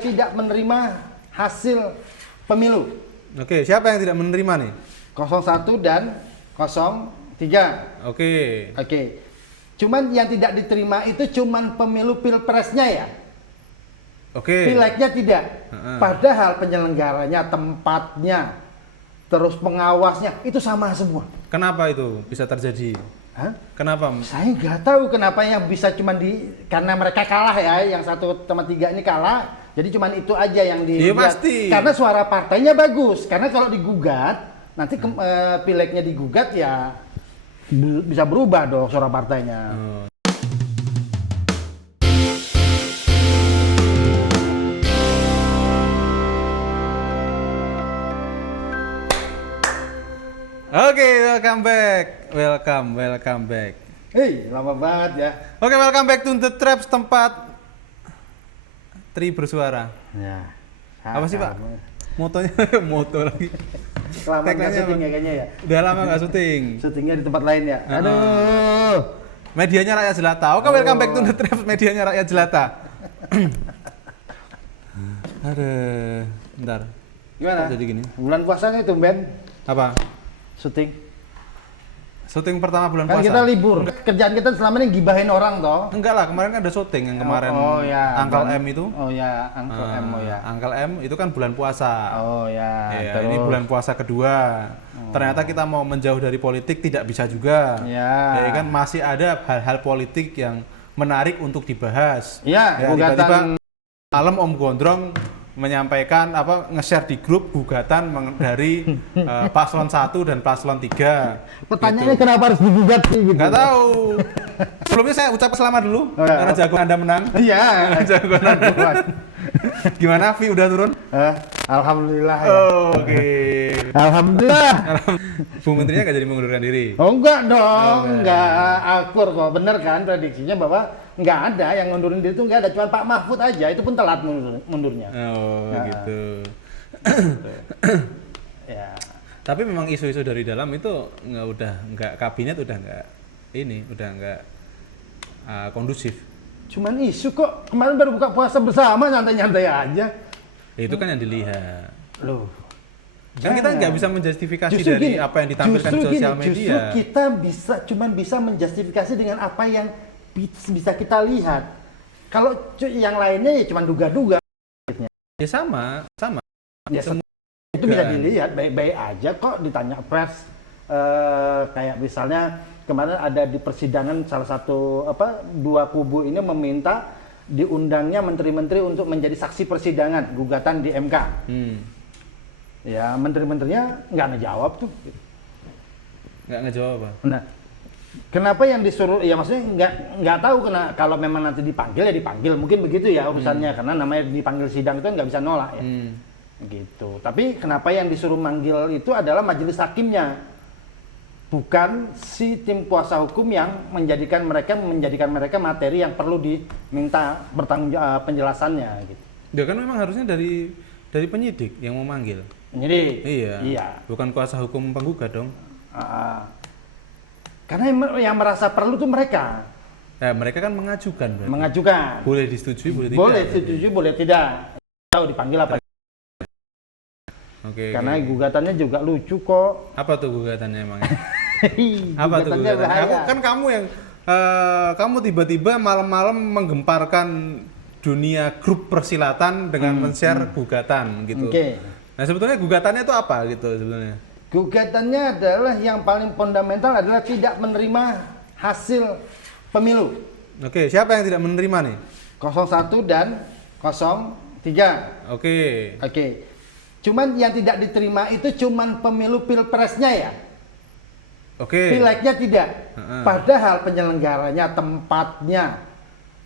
adalah tidak menerima hasil pemilu. Oke, siapa yang tidak menerima nih? 01 dan 03. Oke. Cuman yang tidak diterima itu cuman pemilu pilpresnya ya. Oke. Pileknya tidak. Padahal penyelenggaranya, tempatnya, terus pengawasnya itu sama semua. Kenapa itu bisa terjadi? Hah? Kenapa? Saya nggak tahu kenapa yang bisa cuman karena mereka kalah ya, yang 1 sama 3 ini kalah, jadi cuman itu aja yang Iya pasti. Karena suara partainya bagus. Karena kalau digugat, nanti pileknya digugat ya bisa berubah dong suara partainya. Oke, welcome back. Welcome back. Hei, lama banget ya. Oke, welcome back to The Traps, tempat Tri bersuara. Ya. Apa sih, Pak? Motonya moto lagi. Lama nggak syuting ya kayaknya ya. Udah lama nggak syuting. Syutingnya di tempat lain ya. Aduh. Medianya Rakyat Jelata. Oke, welcome back to The Traps, medianya Rakyat Jelata. Aduh, bentar. Gimana? Kok jadi gini? Bulan puasanya itu Ben Apa? syuting. Syuting pertama bulan Kan puasa. kita libur. Kerjaan kita selama ini gibahin orang toh. Enggak lah, kemarin kan ada syuting yang kemarin. Oh ya. Uncle M itu. Oh ya, Uncle M oh ya. Uncle M itu kan bulan puasa. Oh ya. Iya, Terus. ini bulan puasa kedua. Ternyata kita mau menjauh dari politik tidak bisa juga. Ya. Ya kan masih ada hal-hal politik yang menarik untuk dibahas. Iya, Ya, gugatan. tiba-tiba malam Om Gondrong menyampaikan nge-share di grup gugatan dari paslon 1 dan paslon 3. Pertanyaannya Gitu. kenapa harus digugat sih gitu? Nggak tahu. Sebelumnya saya ucap selamat dulu Oh, ya. karena jagoan Anda menang. Iya. Jagoan Anda. Gimana Vi udah turun? Alhamdulillah ya. Oke. Alhamdulillah. Bu Menterinya nggak jadi mengundurkan diri. Oh enggak dong, enggak akur kok. Bener kan prediksinya bahwa enggak ada yang ngundurin diri itu enggak ada, cuma Pak Mahfud aja, itu pun telat mundurnya. Oh Nah. gitu. Ya. Tapi memang isu-isu dari dalam itu nggak kabinet udah nggak kondusif. Cuman isu kok, kemarin baru buka puasa bersama, nyantai-nyantai aja. Ya, itu kan yang dilihat. Loh. Kan kita nggak bisa menjustifikasi Justru dari gini, apa yang ditampilkan di sosial media. Justru kita cuman bisa menjustifikasi dengan apa yang bisa kita lihat. Kalau yang lainnya ya cuman duga-duga. Ya sama. Ya, Semua itu bisa dilihat baik-baik aja kok, ditanya pers. Kayak misalnya kemarin ada di persidangan salah satu dua kubu ini meminta diundangnya menteri-menteri untuk menjadi saksi persidangan gugatan di MK. Ya menteri-menterinya nggak ngejawab tuh. nggak ngejawab apa? Nah, kenapa yang disuruh? Ya maksudnya nggak tahu kalau memang nanti dipanggil ya dipanggil, mungkin begitu ya urusannya, karena namanya dipanggil sidang itu nggak bisa nolak ya. Gitu. Tapi kenapa yang disuruh manggil itu adalah majelis hakimnya, bukan si tim kuasa hukum yang menjadikan mereka materi yang perlu diminta bertanggung jawab penjelasannya gitu. Ya kan memang harusnya dari penyidik yang memanggil. Jadi Iya. Bukan kuasa hukum penggugat dong. Karena yang merasa perlu tuh mereka. Nah, mereka kan mengajukan berarti. Mengajukan. Boleh disetujui, boleh tidak. Boleh setuju, boleh tidak. Tahu dipanggil apa? Oke. Karena gugatannya juga lucu kok. Apa tuh gugatannya emangnya? Apa tuh Gugatannya gugatannya? bahaya. Kamu yang kamu tiba-tiba malam-malam menggemparkan dunia grup persilatan dengan men-share gugatan gitu. Oke. Nah, sebetulnya gugatannya itu apa gitu sebetulnya? Gugatannya adalah yang paling fundamental adalah tidak menerima hasil pemilu. Oke, siapa yang tidak menerima nih? 01 dan 03. Oke. Cuman yang tidak diterima itu cuman pemilu pilpresnya ya. Oke. Pileknya tidak. Padahal penyelenggaranya, tempatnya,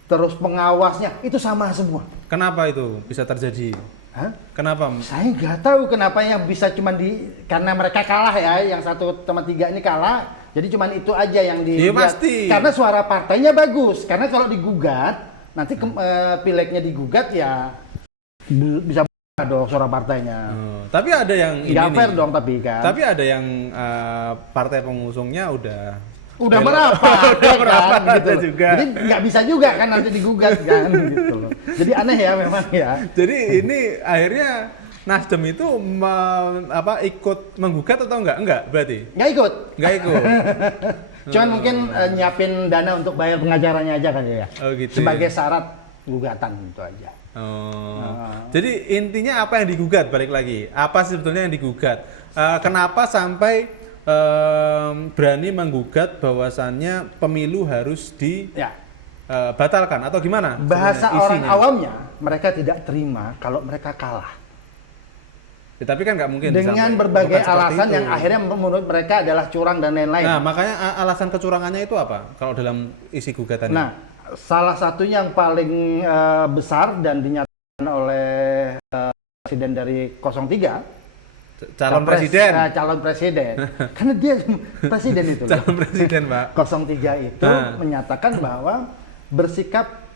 terus pengawasnya itu sama semua. Kenapa itu bisa terjadi? Hah? Kenapa? Saya nggak tahu kenapa yang bisa cuman karena mereka kalah ya, yang 1 sama 3 ini kalah, jadi cuman itu aja yang Iya dilihat. pasti. Karena suara partainya bagus. Karena kalau digugat, nanti pileknya digugat ya bisa berubah dong suara partainya. Tapi ada yang ini Nggak fair nih. dong tapi kan. Tapi ada yang partai pengusungnya udah udah merapat, udah merapat kan, gitu ada loh. juga. Jadi nggak bisa juga kan nanti digugat kan, gitu loh. Jadi aneh ya memang ya. Jadi ini akhirnya Nasdem itu ikut menggugat atau enggak? Enggak berarti? Nggak ikut. Enggak ikut. Cuman mungkin nyiapin dana untuk bayar pengacaranya aja kan ya. Oh gitu. Sebagai syarat gugatan itu aja. Jadi intinya apa yang digugat, balik lagi? Apa sebetulnya yang digugat? Kenapa sampai berani menggugat bahwasannya pemilu harus dibatalkan atau gimana? Bahasa orang isinya? awamnya, mereka tidak terima kalau mereka kalah. Ya, tapi kan nggak mungkin Dengan disampaikan berbagai seperti alasan itu. yang akhirnya menurut mereka adalah curang dan lain-lain. Nah, makanya alasan kecurangannya itu apa? Kalau dalam isi gugatan ini? Nah, salah satunya yang paling besar dan dinyatakan oleh presiden dari 03, calon presiden. Calon presiden. Karena dia presiden itu. Calon presiden, Pak. 03 itu menyatakan bahwa bersikap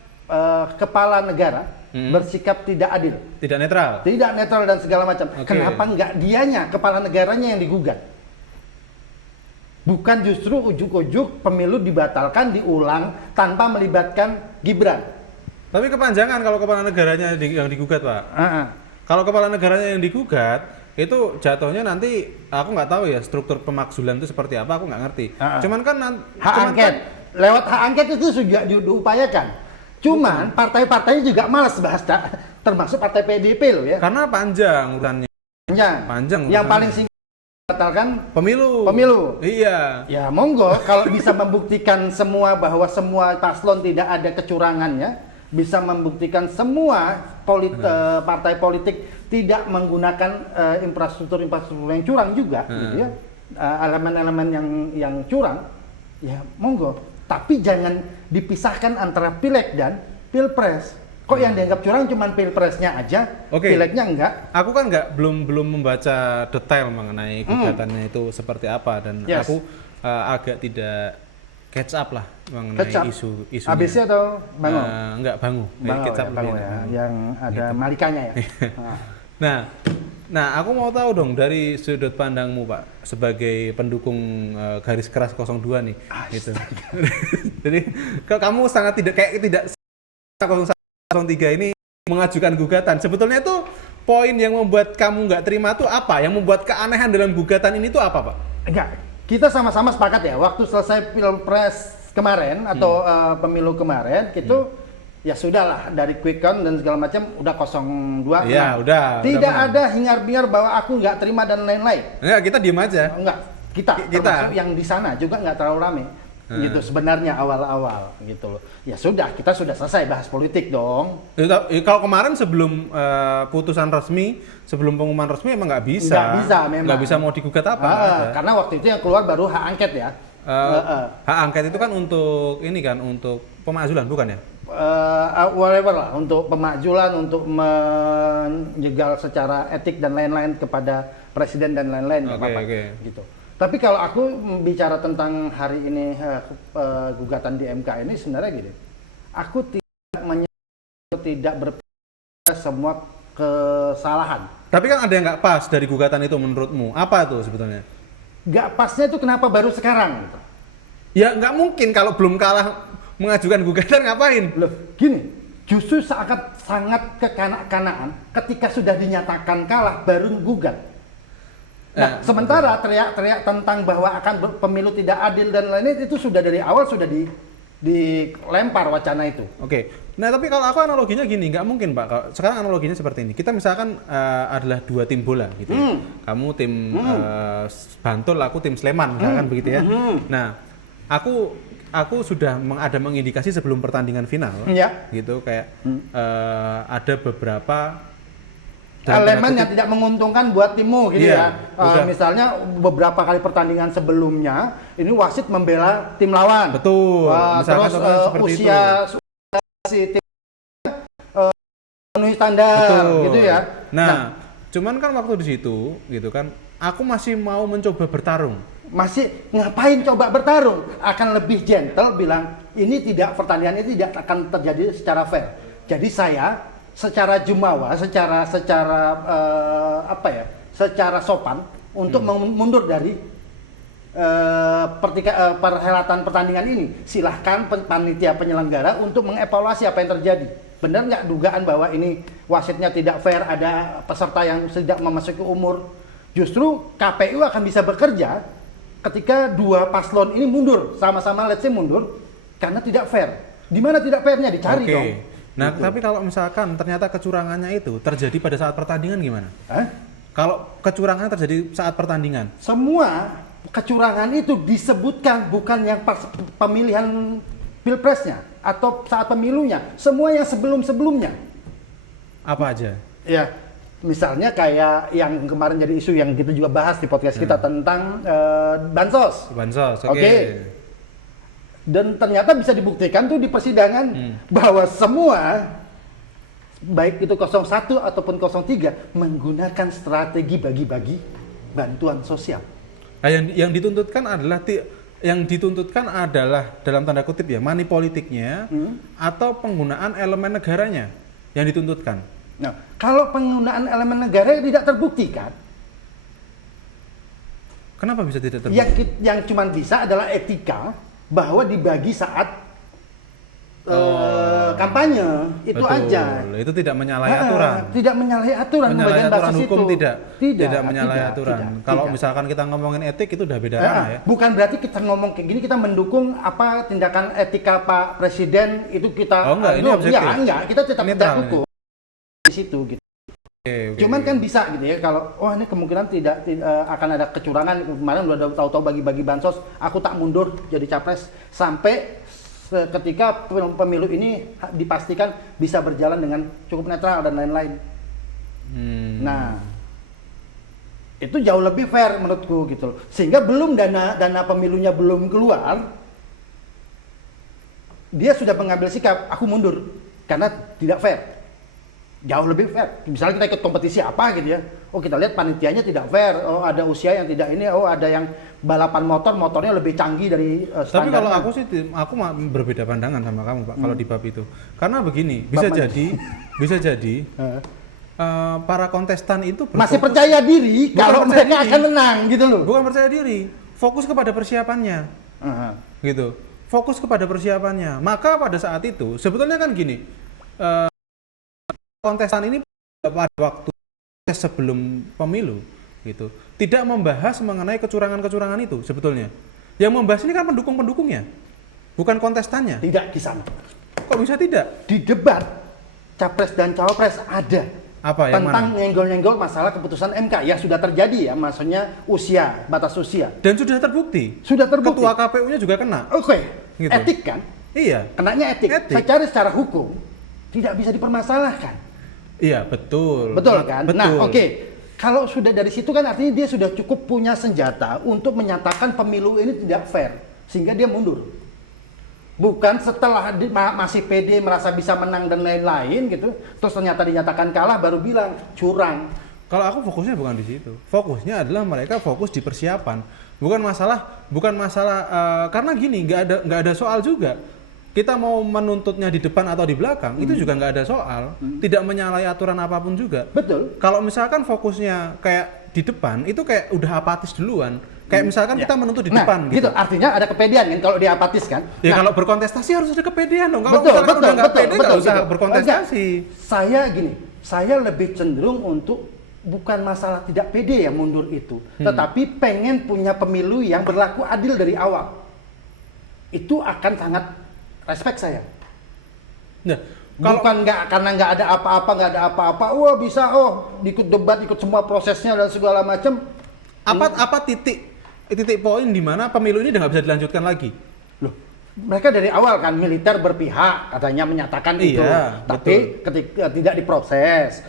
kepala negara bersikap tidak adil. Tidak netral. Tidak netral dan segala macam. Oke. Kenapa nggak dianya, kepala negaranya yang digugat? Bukan justru ujuk-ujuk pemilu dibatalkan, diulang tanpa melibatkan Gibran. Tapi kepanjangan kalau kepala negaranya yang digugat, Pak. Kalau kepala negaranya yang digugat, itu jatuhnya nanti aku nggak tahu ya struktur pemakzulan itu seperti apa, aku nggak ngerti. Cuman kan Hak angket. Lewat hak angket itu sudah diupayakan. Cuman partai-partainya juga malas bahas, termasuk partai PDIP loh ya. karena panjang urutannya. Panjang Yang urutannya. paling singkat batalkan Pemilu. Iya. Ya monggo kalau bisa membuktikan semua bahwa semua paslon tidak ada kecurangannya, bisa membuktikan semua partai politik tidak menggunakan infrastruktur yang curang juga, gitu ya, elemen-elemen yang curang, ya monggo. Tapi jangan dipisahkan antara pileg dan pilpres. Kok yang dianggap curang cuma pilpresnya aja, pilegnya enggak? Aku kan belum membaca detail mengenai gugatannya itu seperti apa dan aku agak tidak catch up lah mengenai isu-isu. ABC atau Bango? Enggak, Bango. Catch up Bango ya, yang ada gitu. Malikanya ya. Nah, aku mau tahu dong dari sudut pandangmu, Pak, sebagai pendukung garis keras 02 nih, gitu. Jadi kamu sangat tidak 03 ini mengajukan gugatan. Sebetulnya itu poin yang membuat kamu nggak terima tuh apa? Yang membuat keanehan dalam gugatan ini tuh apa, Pak? Enggak, kita sama-sama sepakat ya. Waktu selesai pilpres kemarin atau pemilu kemarin, gitu. Ya sudahlah, dari quick count dan segala macam udah 02. Iya, udah. Tidak ada hingar-bingar bahwa aku nggak terima dan lain-lain. Enggak, kita diem aja. Enggak, kita termasuk yang di sana juga nggak terlalu rame. Gitu sebenarnya awal-awal gitu loh. Ya sudah, kita sudah selesai bahas politik dong. Kalau kemarin sebelum putusan resmi, sebelum pengumuman resmi emang nggak bisa. Nggak bisa memang. Nggak bisa mau digugat apa. Karena waktu itu yang keluar baru hak angket ya. Hak angket itu kan untuk ini kan, untuk pemakzulan bukan ya? Whatever lah, untuk pemakzulan, untuk menjegal secara etik dan lain-lain kepada presiden dan lain-lain, gitu. Tapi kalau aku bicara tentang hari ini gugatan di MK ini sebenarnya gini, aku tidak berpikir semua kesalahan. Tapi kan ada yang nggak pas dari gugatan itu menurutmu, apa itu sebetulnya? Nggak pasnya itu kenapa baru sekarang? Gitu. Ya nggak mungkin kalau belum kalah mengajukan gugatan ngapain? Loh, gini, justru sangat kekanak-kanaan ketika sudah dinyatakan kalah baru gugat. Nah, sementara teriak-teriak tentang bahwa akan pemilu tidak adil dan lain-lain itu sudah dari awal sudah dilempar wacana itu. Oke. Nah, tapi kalau aku analoginya gini, nggak mungkin, Pak. Kalau sekarang analoginya seperti ini. Kita misalkan adalah dua tim bola gitu ya. Kamu tim Bantul, aku tim Sleman, misalkan begitu ya. Nah, aku sudah ada mengindikasi sebelum pertandingan final, gitu kayak ada beberapa elemen yang tidak menguntungkan buat timmu gitu ya. Misalnya beberapa kali pertandingan sebelumnya ini wasit membela tim lawan. Betul. Terus usia si tim penuhi standar gitu ya. Nah, cuman kan waktu di situ gitu kan, aku masih mau mencoba bertarung. Masih ngapain coba bertarung? Akan lebih gentle bilang ini pertandingan ini tidak akan terjadi secara fair. Jadi saya secara jumawa, secara secara sopan untuk mundur dari perhelatan pertandingan ini, silahkan panitia penyelenggara untuk mengevaluasi apa yang terjadi. Benar nggak dugaan bahwa ini wasitnya tidak fair, ada peserta yang tidak memasuki umur? Justru KPU akan bisa bekerja ketika dua paslon ini mundur, sama-sama let's say mundur karena tidak fair. Di mana tidak fairnya dicari dong. Nah, gitu. tapi kalau misalkan ternyata kecurangannya itu terjadi pada saat pertandingan gimana? Kalau kecurangan terjadi saat pertandingan? Semua kecurangan itu disebutkan, bukan yang pas pemilihan pilpresnya atau saat pemilunya, semua yang sebelum-sebelumnya. Apa aja? Ya, misalnya kayak yang kemarin jadi isu yang kita juga bahas di podcast kita tentang bansos. Bansos, oke. Oke. Dan ternyata bisa dibuktikan tuh di persidangan bahwa semua baik itu 01 ataupun 03 menggunakan strategi bagi-bagi bantuan sosial. Nah, yang dituntutkan adalah dalam tanda kutip ya money politiknya atau penggunaan elemen negaranya yang dituntutkan. Nah, kalau penggunaan elemen negara tidak terbuktikan, kenapa bisa tidak terbukti? yang cuma bisa adalah etika bahwa dibagi saat kampanye, itu betul. aja. Itu tidak menyalahi aturan. Tidak menyalahi aturan. Menyalahi aturan hukum itu. Tidak menyalahi aturan. Kalau misalkan kita ngomongin etik itu udah beda ranah ya. Bukan berarti kita ngomong kayak gini kita mendukung apa tindakan etika Pak Presiden itu kita. Oh enggak, ini objektif. Ya enggak, kita tetap tidak dukung di situ gitu. Okay. Cuman kan bisa gitu ya kalau ini kemungkinan tidak akan ada kecurangan. Kemarin udah tahu-tahu bagi-bagi bansos, aku tak mundur jadi capres sampai ketika pemilu ini dipastikan bisa berjalan dengan cukup netral dan lain-lain. Nah, itu jauh lebih fair menurutku gitu. Sehingga belum dana pemilunya belum keluar, dia sudah mengambil sikap aku mundur karena tidak fair. Jauh lebih fair. Misalnya kita ikut kompetisi apa gitu ya. Oh, kita lihat panitianya tidak fair. Oh, ada usia yang tidak ini. Oh, ada yang balapan motornya lebih canggih dari standar. Tapi kalau aku sih berbeda pandangan sama kamu, Pak, kalau di bab itu. Karena begini, bisa jadi para kontestan itu masih percaya diri kalau mereka akan menang gitu loh. Bukan percaya diri, fokus kepada persiapannya. Gitu. Fokus kepada persiapannya. Maka pada saat itu sebetulnya kan gini, kontestan ini pada waktu sebelum pemilu gitu tidak membahas mengenai kecurangan-kecurangan itu sebetulnya. Yang membahas ini kan pendukung-pendukungnya, bukan kontestannya. Tidak di sana. Kok bisa tidak? Di debat capres dan cawapres ada apa yang tentang mana? nyenggol-nyenggol masalah keputusan MK. Ya sudah terjadi ya, maksudnya usia, batas usia. Dan sudah terbukti. Sudah terbukti. Ketua KPU-nya juga kena. Oke. Gitu. Etik kan? Iya. Kenanya etik. Secara hukum tidak bisa dipermasalahkan. Iya, betul. Betul kan? Betul. Nah, oke. Kalau sudah dari situ kan artinya dia sudah cukup punya senjata untuk menyatakan pemilu ini tidak fair. Sehingga dia mundur. Bukan setelah masih pede merasa bisa menang dan lain-lain gitu. Terus ternyata dinyatakan kalah baru bilang curang. Kalau aku fokusnya bukan di situ. Fokusnya adalah mereka fokus di persiapan. Bukan masalah karena gini, nggak ada soal juga. Kita mau menuntutnya di depan atau di belakang, itu juga nggak ada soal. Tidak menyalahi aturan apapun juga. Betul. Kalau misalkan fokusnya kayak di depan, itu kayak udah apatis duluan. Kayak misalkan kita menuntut di depan gitu. Artinya ada kepedean kan kalau dia apatis kan. Ya kalau berkontestasi harus ada kepedean dong. Kalau misalkan udah nggak pede, nggak usah berkontestasi. Saya lebih cenderung untuk bukan masalah tidak pede ya mundur itu. Tetapi pengen punya pemilu yang berlaku adil dari awal. Itu akan sangat respect saya. Nah, bukan karena nggak ada apa-apa, wah bisa ikut debat, ikut semua prosesnya dan segala macam. Apa titik poin di mana pemilu ini udah nggak bisa dilanjutkan lagi? Loh, mereka dari awal kan militer berpihak katanya menyatakan itu, tapi ketika tidak diproses.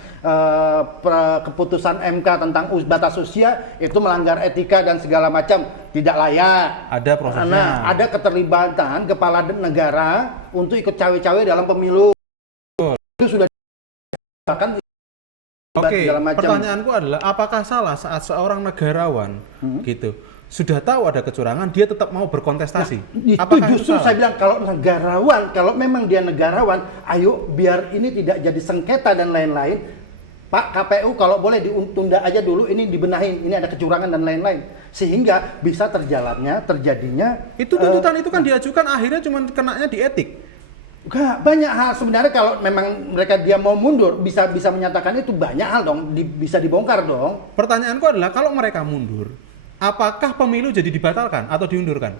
Keputusan MK tentang batas usia itu melanggar etika dan segala macam, tidak layak. Ada prosesnya. Nah, ada keterlibatan kepala negara untuk ikut cawe-cawe dalam pemilu. Itu sudah bahkan. Oke, pertanyaanku adalah apakah salah saat seorang negarawan gitu sudah tahu ada kecurangan dia tetap mau berkontestasi? Nah, itu justru saya bilang kalau memang dia negarawan, ayo biar ini tidak jadi sengketa dan lain-lain. Pak KPU kalau boleh ditunda aja dulu, ini dibenahin, ini ada kecurangan dan lain-lain, sehingga bisa terjadinya Itu tuntutan itu kan diajukan akhirnya cuma kenanya di etik. Enggak, banyak hal sebenarnya. Kalau memang dia mau mundur, bisa menyatakan itu, banyak hal dong, bisa dibongkar dong. Pertanyaanku adalah kalau mereka mundur, apakah pemilu jadi dibatalkan atau diundurkan?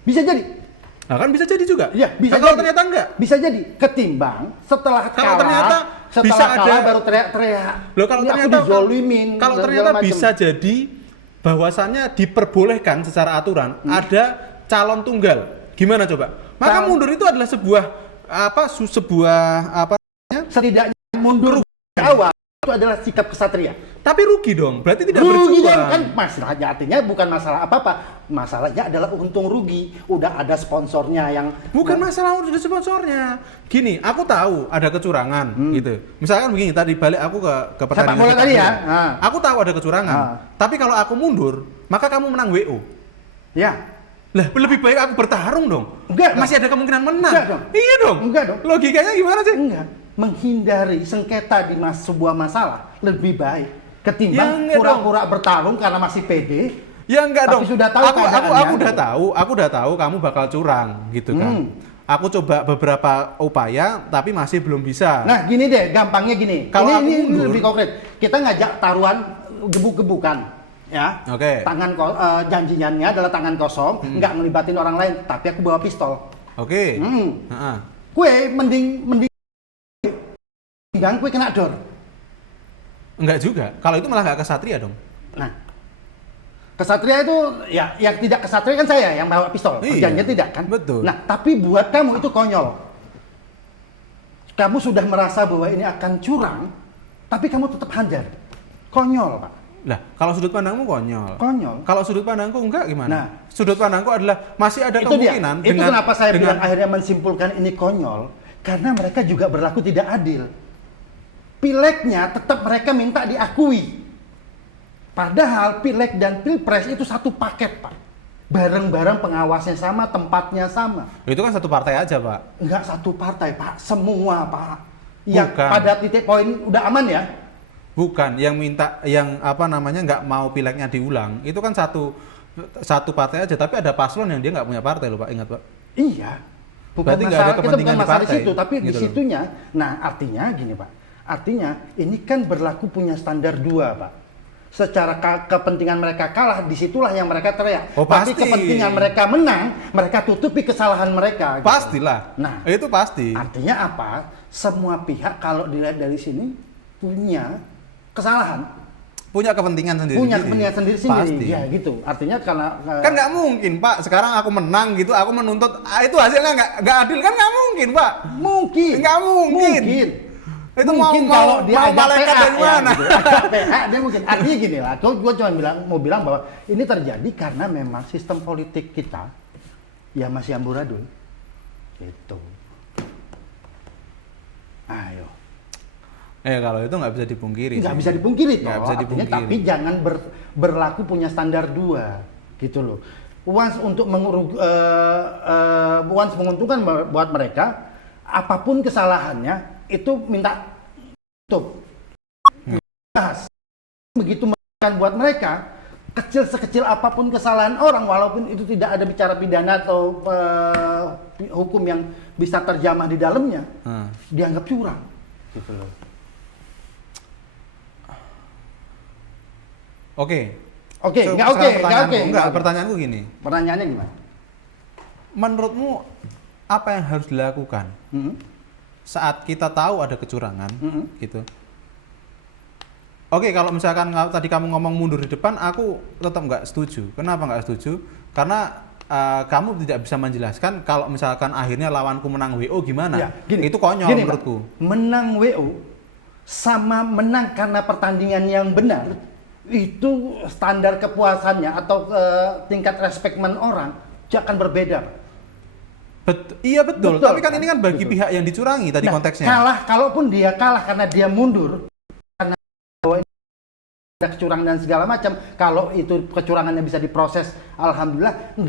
Bisa jadi. Nah kan bisa jadi juga. Iya, bisa nah, kalau jadi. ternyata enggak. Bisa jadi. Ketimbang setelah Kalau kalah, ternyata bisa kalah ada baru teriak-teriak. Loh kalau Ini aku ternyata dizolimin. kalau dan ternyata segala macam. bisa jadi bahwasannya diperbolehkan secara aturan ada calon tunggal. Gimana coba? Maka mundur itu adalah sebuah setidaknya mundur di awal itu adalah sikap kesatria. tapi rugi dong. Berarti tidak Rugi berjuang. kan masalahnya, artinya bukan masalah apa-apa. Masalahnya adalah untung rugi. Udah ada sponsornya yang Bukan masalah udah sponsornya. Gini, aku tahu ada kecurangan gitu. Misalkan begini, tadi balik aku ke sepak pertandingan bola sepak tadi ya. bola. Aku tahu ada kecurangan. Tapi kalau aku mundur, maka kamu menang WO. Ya. Lah, lebih baik aku bertarung dong. Enggak dong. Masih ada kemungkinan menang. Enggak dong. Iya dong. Enggak dong. Logikanya gimana sih? Enggak. Menghindari sengketa di sebuah masalah lebih baik Ya, ketimbang enggak pura-pura bertarung karena masih pede. Ya enggak Tapi dong. sudah tahu aku keadaannya. aku udah tahu kamu bakal curang gitu kan. Aku coba beberapa upaya tapi masih belum bisa. Nah, gini deh, gampangnya gini. Kalau aku ini mundur. lebih konkret. Kita ngajak taruhan gebuk-gebukan, ya. Oke. Janjiannya adalah tangan kosong, nggak ngelibatin orang lain, tapi aku bawa pistol. Oke. Kue mending kue kena dor. Enggak juga. Kalau itu malah nggak kesatria dong. Nah, kesatria itu ya yang tidak kesatria kan saya yang bawa pistol. Iya, Kerjanya tidak kan? betul. Nah, tapi buat kamu itu konyol. Kamu sudah merasa bahwa ini akan curang, tapi kamu tetap hajar. Konyol, Pak. Lah, kalau sudut pandangmu konyol. Konyol. Kalau sudut pandangku enggak gimana? Nah, sudut pandangku adalah masih ada itu dia. kemungkinan Itu dengan kenapa saya bilang akhirnya mensimpulkan ini konyol, karena mereka juga berlaku tidak adil. Pilegnya tetap mereka minta diakui. Padahal pileg dan pilpres itu satu paket, Pak. Bareng-bareng pengawasnya sama, tempatnya sama. itu kan satu partai aja, Pak. Enggak satu partai, Pak. Semua, Pak. Yang Bukan. pada titik poin udah aman ya. Bukan yang minta nggak mau pilegnya diulang. Itu kan satu partai aja, tapi ada paslon yang dia nggak punya partai loh, Pak. Ingat, Pak. Iya. Berarti nggak ada kita kepentingan bukan di masalah partai, di situ, tapi di gitu loh. situnya. Nah, artinya gini, Pak. Artinya ini kan berlaku punya standar 2, Pak. Secara kepentingan mereka kalah, disitulah yang mereka teriak. Oh, Tapi pasti. kepentingan mereka menang, mereka tutupi kesalahan mereka. Gitu. Pastilah. Nah, itu pasti. artinya apa? Semua pihak kalau dilihat dari sini punya kesalahan, Punya kepentingan sendiri. punya kepentingan sendiri-sendiri. Pasti. Ya gitu. Artinya karena Kan nggak mungkin, Pak. Sekarang aku menang gitu, aku menuntut itu hasilnya nggak adil kan nggak mungkin, Pak. mungkin. Nggak mungkin. Itu Mungkin kalau dia ada malaikat PA, dari mana? gitu. PA dia mungkin. Artinya gini lah, gue cuma mau bilang bahwa ini terjadi karena memang sistem politik kita ya masih amburadul. Gitu. Ayo. Kalau itu nggak bisa dipungkiri. Nggak sih. bisa dipungkiri toh. Nggak bisa Artinya, dipungkiri. tapi jangan berlaku punya standar 2 gitu loh. Once untuk once menguntungkan buat mereka, apapun kesalahannya itu minta tutup. Bahas. Begitu menguntungkan buat mereka, kecil sekecil apapun kesalahan orang, walaupun itu tidak ada bicara pidana atau hukum yang bisa terjamah di dalamnya, dianggap curang. Gitu loh. Oke, Enggak oke. Pertanyaanku gini. Pertanyaannya gimana? Menurutmu apa yang harus dilakukan saat kita tahu ada kecurangan, gitu? Oke, kalau misalkan tadi kamu ngomong mundur di depan, aku tetap nggak setuju. Kenapa nggak setuju? Karena kamu tidak bisa menjelaskan kalau misalkan akhirnya lawanku menang WO gimana? Ya, gini, itu konyol gini, menurutku. Pak. Menang WO sama menang karena pertandingan yang benar, itu standar kepuasannya atau tingkat respekmen orang akan berbeda. Iya betul. Tapi kan kan? ini kan bagi Betul. pihak yang dicurangi tadi konteksnya. Kalaupun dia kalah karena dia mundur, karena bahwa ada kecurangan dan segala macam, kalau itu kecurangannya bisa diproses, alhamdulillah,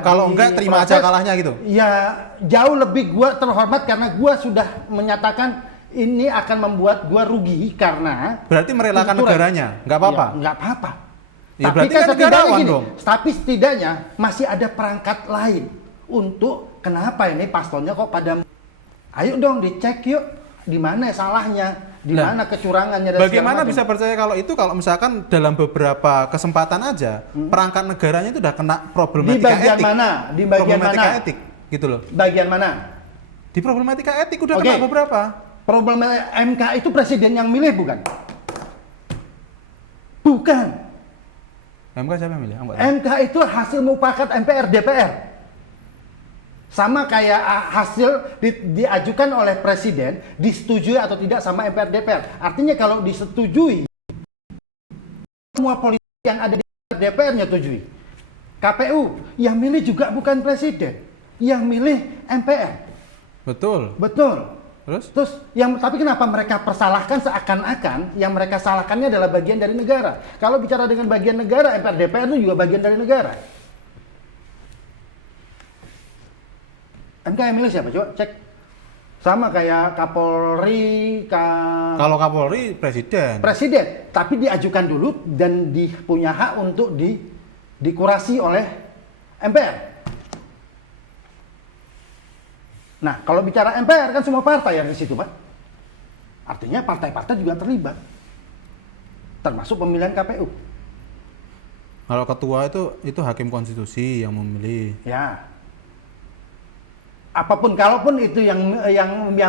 Kalau enggak terima aja kalahnya gitu. Ya jauh lebih gua terhormat karena gua sudah menyatakan ini akan membuat gua rugi karena Berarti merelakan kebetulan. negaranya, nggak apa-apa. Ya, nggak apa-apa. Ya, Tapi berarti kan kan setidaknya negarawan gini, dong. tapi setidaknya masih ada perangkat lain untuk kenapa ini paslonnya kok pada ayo dong dicek yuk di mana salahnya, di Nah, mana kecurangannya dan Bagaimana segala bisa macam. percaya kalau itu kalau misalkan dalam beberapa kesempatan aja perangkat negaranya itu udah kena Di problematika bagian etik. mana? Di bagian Problematika mana? etik gitu loh. Bagian mana? Di problematika etik udah Oke. kena beberapa. Problem MK itu presiden yang milih bukan? Bukan. MK siapa yang milih? Enggak tahu. MK itu hasil mufakat MPR DPR. Sama kayak hasil diajukan oleh presiden, disetujui atau tidak sama MPR DPR. Artinya kalau disetujui, semua politik yang ada di DPR nyetujui. KPU yang milih juga bukan presiden, yang milih MPR. Betul. Betul. Terus? Tapi kenapa mereka persalahkan seakan-akan yang mereka salahkannya adalah bagian dari negara? Kalau bicara dengan bagian negara, MPR DPR itu juga bagian dari negara. MK yang milih siapa? Coba cek. Sama kayak Kapolri, Kalau Kapolri presiden. Presiden, tapi diajukan dulu dan punya hak untuk dikurasi oleh MPR. Nah, kalau bicara MPR kan semua partai yang di situ, Pak. Artinya partai-partai juga terlibat. Termasuk pemilihan KPU. Kalau ketua itu hakim konstitusi yang memilih. Ya. Apapun, kalaupun itu yang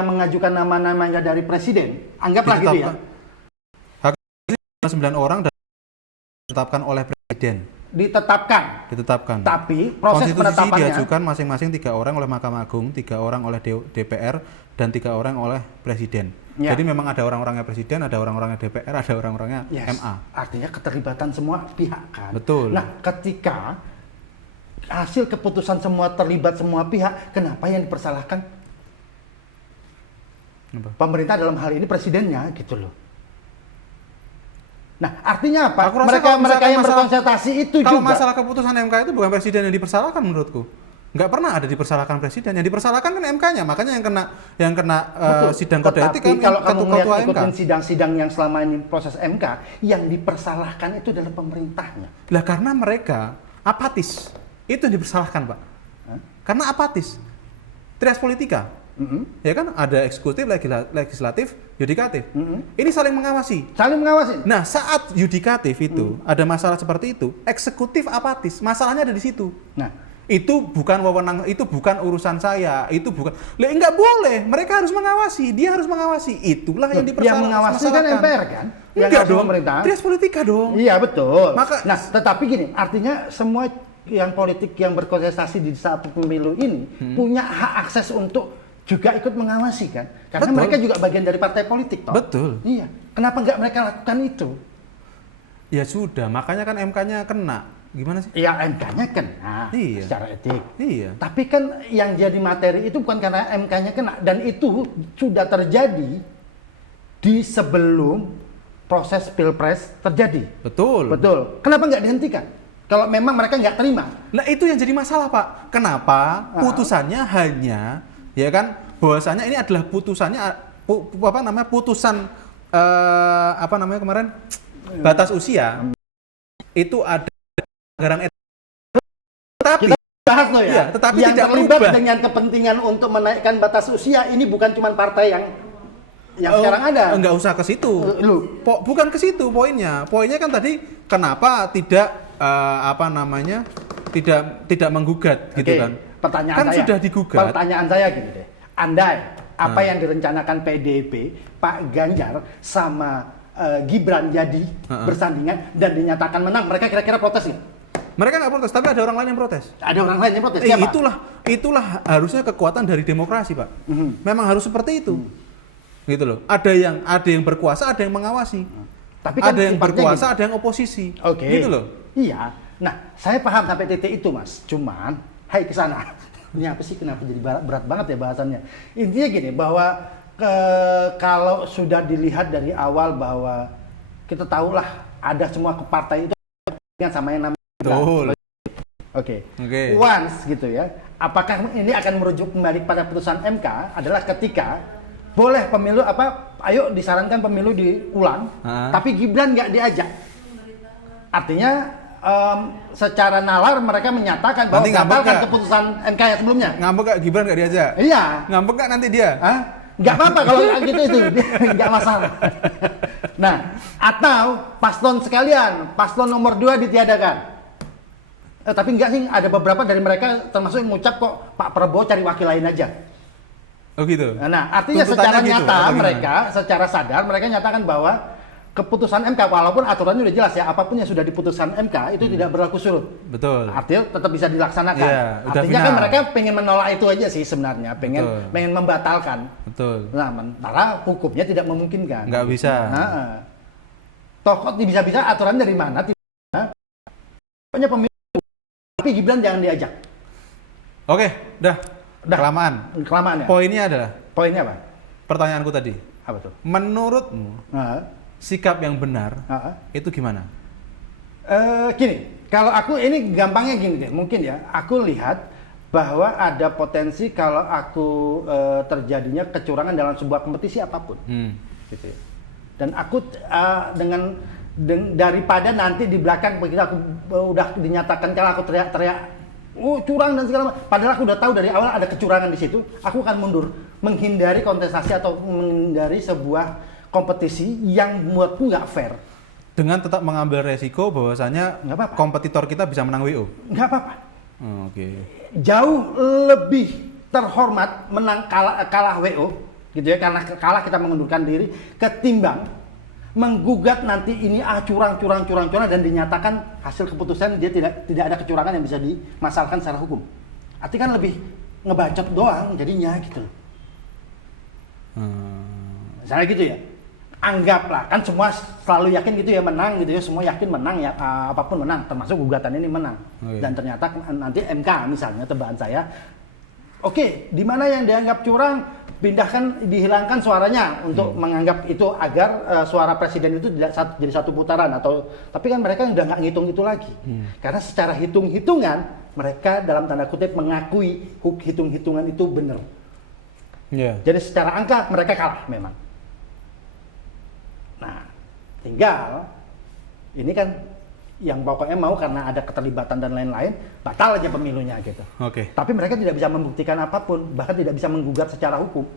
mengajukan nama-namanya dari presiden, anggaplah gitu ya. Hakim 9 orang dan ditetapkan oleh presiden. Ditetapkan. Tapi proses Konstitusi penetapannya diajukan masing-masing 3 orang oleh Mahkamah Agung, 3 orang oleh DPR, dan 3 orang oleh presiden. Ya. Jadi memang ada orang-orangnya presiden, ada orang-orangnya DPR, ada orang-orangnya yes, MA. artinya keterlibatan semua pihak kan. Betul. Nah, ketika hasil keputusan semua terlibat semua pihak, kenapa yang dipersalahkan? Apa? Pemerintah dalam hal ini presidennya gitu loh. Nah, artinya apa? Aku rasa Mereka kalau misalkan yang masalah- berkonsentrasi itu Kalau juga. masalah keputusan MK itu bukan presiden yang dipersalahkan menurutku. Nggak pernah ada dipersalahkan presiden. Yang dipersalahkan kan MK-nya. Makanya yang kena sidang kode etik kan kalau kamu ketua melihat MK. ikutin sidang-sidang yang selama ini proses MK, yang dipersalahkan itu adalah pemerintahnya. Lah karena mereka apatis. Itu yang dipersalahkan, Pak. Hah? Karena apatis. Trias politika. Ya kan ada eksekutif, legislatif, yudikatif. Ini saling mengawasi. Saling mengawasi. Nah, saat yudikatif itu ada masalah seperti itu, eksekutif apatis. Masalahnya ada di situ. Nah, Itu bukan wewenang, itu bukan urusan saya, itu bukan. Lah enggak boleh, mereka harus mengawasi, dia harus mengawasi. Itulah yang yang mengawasi kan MPR kan? Yang Enggak ngawasi dong. pemerintah. Trias politika dong. Iya betul. Nah, tetapi gini, artinya semua yang politik yang berkontestasi di saat pemilu ini punya hak akses untuk juga ikut mengawasi kan? Karena Betul. mereka juga bagian dari partai politik, toh. Betul. Iya. Kenapa nggak mereka lakukan itu? Ya sudah, makanya kan MK-nya kena. Gimana sih? Ya MK-nya kena Iya. secara etik. Iya. Tapi kan yang jadi materi itu bukan karena MK-nya kena, dan itu sudah terjadi di sebelum proses pilpres terjadi. Betul. Betul. Kenapa nggak dihentikan? Kalau memang mereka nggak terima. Nah, itu yang jadi masalah, Pak. Kenapa putusannya hanya ya kan bahwasanya ini adalah putusannya putusan apa namanya kemarin batas usia itu ada anggaran etik. Tapi Bahas loh ya. Iya, tetapi yang tidak terlibat berubah. dengan kepentingan untuk menaikkan batas usia ini bukan cuma partai yang sekarang ada. Enggak usah ke situ. Lu. Bukan ke situ poinnya. Poinnya kan tadi kenapa tidak apa namanya? tidak menggugat gitu Oke, kan. Pertanyaan Kan saya. sudah digugat. Pertanyaan saya gini deh. Andai apa yang direncanakan PDIP, Pak Ganjar sama Gibran jadi bersandingan dan dinyatakan menang, mereka kira-kira protes nggak? Mereka nggak protes, tapi ada orang lain yang protes. Ada orang lain yang protes. Siapa? Itulah harusnya kekuatan dari demokrasi, Pak. Memang harus seperti itu. Gitu loh. Ada yang berkuasa, ada yang mengawasi. Tapi kan ada yang sifatnya berkuasa, gini. ada yang oposisi. Oke. Gitu loh. Iya. Nah, saya paham sampai titik itu, Mas. Cuman, hai ke sana. Ini apa sih, kenapa jadi berat banget ya bahasannya? Intinya gini, bahwa kalau sudah dilihat dari awal bahwa kita tahulah ada semua partai itu sama yang namanya. Betul. Oke. Oke. Once gitu ya. Apakah ini akan merujuk kembali pada putusan MK adalah ketika boleh pemilu ayo disarankan pemilu diulang, tapi Gibran nggak diajak. Artinya secara nalar mereka menyatakan bahwa batalkan keputusan MK yang sebelumnya. Ngambek gak Gibran nggak diajak? Iya. Ngambek gak nanti dia? Nggak apa-apa kalau gitu itu, nggak masalah. Nah, atau paslon sekalian, paslon nomor 2 ditiadakan. Tapi enggak sih, ada beberapa dari mereka termasuk yang ngucap kok Pak Prabowo cari wakil lain aja. Oh gitu. Nah, artinya secara nyata mereka, secara sadar mereka nyatakan bahwa keputusan MK, walaupun aturannya udah jelas ya, apapun yang sudah diputuskan MK itu tidak berlaku surut. Betul. Artinya tetap bisa dilaksanakan. Yeah, artinya kan mereka pengen menolak itu aja sih sebenarnya, pengen membatalkan. Betul. Nah, sementara hukumnya tidak memungkinkan. Nggak bisa. Toh kok bisa-bisa aturan dari mana? Pokoknya pemilu, tapi Gibran jangan diajak. Oke, udah. Kelamaan ya? Poinnya apa? Pertanyaanku tadi. Apa tuh? Menurutmu, sikap yang benar itu gimana? Gini, kalau aku ini gampangnya gini deh, mungkin ya, aku lihat bahwa ada potensi kalau aku terjadinya kecurangan dalam sebuah kompetisi apapun, gitu ya. Dan aku daripada nanti di belakang begitu aku udah dinyatakan kalau aku teriak-teriak curang dan segala macam, padahal aku udah tahu dari awal ada kecurangan di situ, aku akan mundur, menghindari kontestasi atau menghindari sebuah kompetisi yang buatku nggak fair. Dengan tetap mengambil resiko bahwasanya kompetitor kita bisa menang WO. Nggak apa-apa. Oke. Jauh lebih terhormat menang kalah WO, gitu ya, karena kalah kita mengundurkan diri, ketimbang menggugat nanti ini curang dan dinyatakan hasil keputusan dia tidak ada kecurangan yang bisa dimasalahkan secara hukum. Artinya kan lebih ngebacot doang jadinya gitu. Misalnya gitu ya. Anggaplah kan semua selalu yakin gitu ya menang gitu ya, semua yakin menang ya, apapun menang, termasuk gugatan ini menang. Dan ternyata nanti MK misalnya tebaan saya, oke, di mana yang dianggap curang pindahkan, dihilangkan suaranya untuk menganggap itu agar suara presiden itu tidak jadi satu putaran tapi kan mereka udah nggak ngitung itu lagi. Karena secara hitung-hitungan mereka dalam tanda kutip mengakui hitung-hitungan itu benar. Jadi secara angka mereka kalah memang. Nah, tinggal ini kan yang pokoknya mau karena ada keterlibatan dan lain-lain, batal aja pemilunya gitu. Tapi mereka tidak bisa membuktikan apapun, bahkan tidak bisa menggugat secara hukum.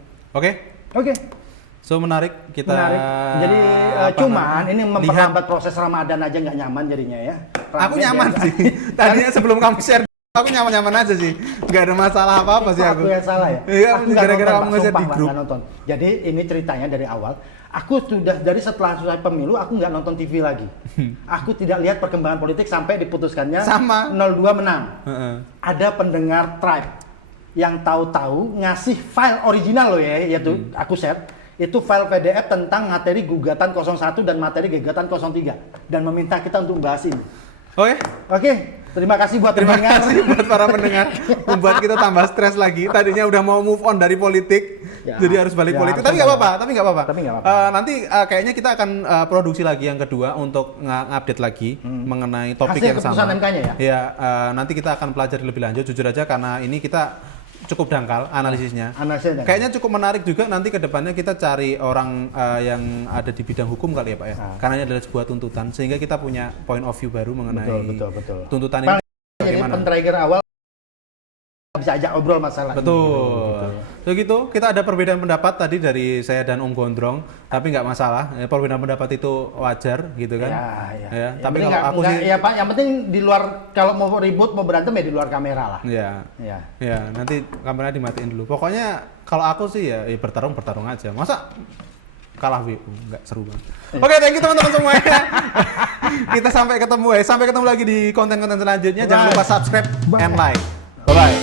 So menarik kita. Jadi cuman ini memperlambat proses Ramadan aja nggak nyaman jadinya ya. Aku nyaman sih. Tadinya sebelum kamu share, aku nyaman-nyaman aja sih. Nggak ada masalah apa-apa sih aku. Aku yang salah ya. Iya, gara-gara kamu nge-share di grup. Jadi ini ceritanya dari awal. Aku sudah dari setelah selesai pemilu aku nggak nonton TV lagi. Aku tidak lihat perkembangan politik sampai diputuskannya 02 menang. Ada pendengar Tribe yang tahu-tahu ngasih file original loh ya, yaitu aku share. Itu file PDF tentang materi gugatan 01 dan materi gugatan 03 dan meminta kita untuk bahas ini. Oke. Terima kasih buat pendengar. Terima kasih buat para pendengar. Membuat kita tambah stres lagi. Tadinya udah mau move on dari politik, jadi harus balik politik. Tapi nggak apa-apa. Nanti kayaknya kita akan produksi lagi yang kedua untuk ngupdate lagi mengenai topik hasil yang sama. Keputusan MK-nya ya? Nanti kita akan pelajari lebih lanjut. Jujur aja karena ini kita cukup dangkal analisisnya. Kayaknya cukup menarik juga nanti ke depannya kita cari orang yang ada di bidang hukum kali ya Pak ya. Karena ini adalah sebuah tuntutan sehingga kita punya point of view baru mengenai betul. tuntutan ini. Jadi pen-trigger awal bisa ajak obrol masalah. Betul. Begitu, kita ada perbedaan pendapat tadi dari saya dan Om Gondrong, tapi nggak masalah. Perbedaan pendapat itu wajar gitu kan. Ya. Tapi kalau aku sih ya Pak, yang penting di luar, kalau mau ribut mau berantem ya di luar kamera lah. Ya, nanti kamera dimatiin dulu. Pokoknya kalau aku sih ya bertarung aja. Masa kalah WU nggak seru banget. Oke, thank you teman-teman semuanya. Kita sampai ketemu lagi di konten-konten selanjutnya. Jangan lupa subscribe and like. Bye bye.